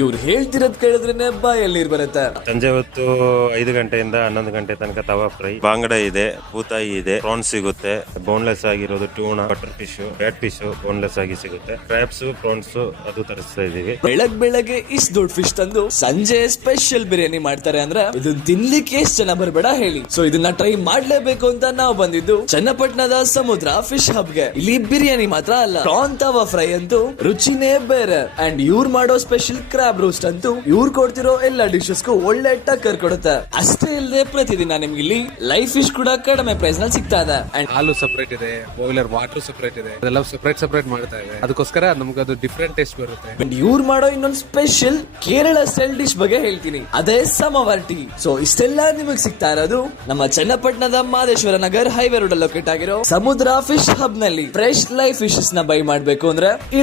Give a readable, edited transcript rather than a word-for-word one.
ಇವ್ರು ಹೇಳ್ತಿರೋದ್ ಕೇಳಿದ್ರೇನೆ ಬಾಯಲ್ಲಿ ನೀರ್ ಬರುತ್ತೆ. ಸಂಜೆ ಹೊತ್ತು 5 ಗಂಟೆಯಿಂದ 11 ಗಂಟೆ ತನಕ ತವಾ ಫ್ರೈ, ಬಾಂಗಡ ಇದೆ, ಬೂತಾಯಿ ಇದೆ, ಪ್ರಾನ್ಸ್ ಸಿಗುತ್ತೆ, ಬೋನ್ಲೆಸ್ ಆಗಿರೋದು tuna, butter fish, bat fish boneless ಆಗಿ ಸಿಗುತ್ತೆ, ಕ್ರ್ಯಾಬ್ಸ್, ಪ್ರಾನ್ಸ್ ಅದು ತರಿಸ್ತಾ ಇದೀವಿ. ಬೆಳಗ್ಗೆ ಇಷ್ಟು ದೊಡ್ಡ ಫಿಶ್ ತಂದು ಸಂಜೆ ಸ್ಪೆಷಲ್ ಬಿರಿಯಾನಿ ಮಾಡ್ತಾರೆ ಅಂದ್ರೆ ಇದನ್ನ ತಿನ್ಲಿಕ್ಕೆ ಎಷ್ಟು ಜನ ಬರಬೇಡ ಹೇಳಿ. ಸೊ ಇದನ್ನ ಟ್ರೈ ಮಾಡ್ಲೇಬೇಕು ಅಂತ ನಾವು ಬಂದಿದ್ದು ಚನ್ನಪಟ್ಟಣದ ಸಮುದ್ರ ಫಿಶ್ ಹಬ್ಗೆ. ಇಲ್ಲಿ ಬಿರಿಯಾನಿ ಮಾತ್ರ ಅಲ್ಲ, ಪ್ರಾನ್ ತವಾ ಫ್ರೈ ಅಂತೂ ರುಚಿನೇ ಬೇರೆ. ಅಂಡ್ ಇವ್ರು ಮಾಡೋ ಸ್ಪೆಷಲ್ ಕ್ರಾಬ್ ರೋಸ್ಟ್ ಅಂತೂ ಇವ್ರು ಕೊಡ್ತಿರೋ ಎಲ್ಲ ಡಿಶಸ್ಗೂ ಒಳ್ಳೆ ಟಕ್ಕರ್ ಕೊಡುತ್ತೆ. ಅಷ್ಟೇ ಇಲ್ಲದೆ ಪ್ರತಿದಿನ ನಿಮ್ಗೆ ಇಲ್ಲಿ ಲೈವ್ ಫಿಶ್ ಕೂಡ ಕಡಿಮೆ ಪ್ರೈಸ್ ನಲ್ಲಿ ಸಿಗ್ತಾ ಇದೆ. ಅಂಡ್ ಹಾಲು ಸಪರೇಟ್ ಇದೆ, ಬಾಯ್ಲರ್ ವಾಟರ್ ಸಪರೇಟ್ ಇದೆ, ಅದೆಲ್ಲ ಸಪರೇಟ್ ಮಾಡ್ತಾ ಇದೆ. ಅದಕ್ಕೋಸ್ಕರ ನಮ್ಗೆ ಅದು ಡಿಫ್ರೆಂಟ್ ಟೇಸ್ಟ್ ಬರುತ್ತೆ. ಅಂಡ್ ಇವ್ರು ಮಾಡೋ ಇನ್ನೊಂದು ಸ್ಪೆಷಲ್ ಕೇರಳ ಸ್ಟೈಲ್ ಡಿಶ್ ಬಗ್ಗೆ ಹೇಳ್ತೀನಿ, ಅದೇ ಸಮವರ್ ಟೀ. ಸೊ ಇಷ್ಟೆಲ್ಲ ನಿಮಗೆ ಸಿಗ್ತಾ ಇರೋದು ನಮ್ಮ ಚನ್ನಪಟ್ಟಣದ ಮಾದೇಶ್ವರ ನಗರ್ ಹೈವೇ ರೋಡ್ ಅಲ್ಲಿ ಲೊಕೇಟ್ ಆಗಿರೋ ಸಮುದ್ರ ಫಿಶ್ ಹಬ್ ನಲ್ಲಿ. ಫ್ರೆಶ್ ಲೈವ್ ಫಿಶಸ್ ನ ಬೈ ಮಾಡ್ಬೇಕು ಅಂದ್ರೆ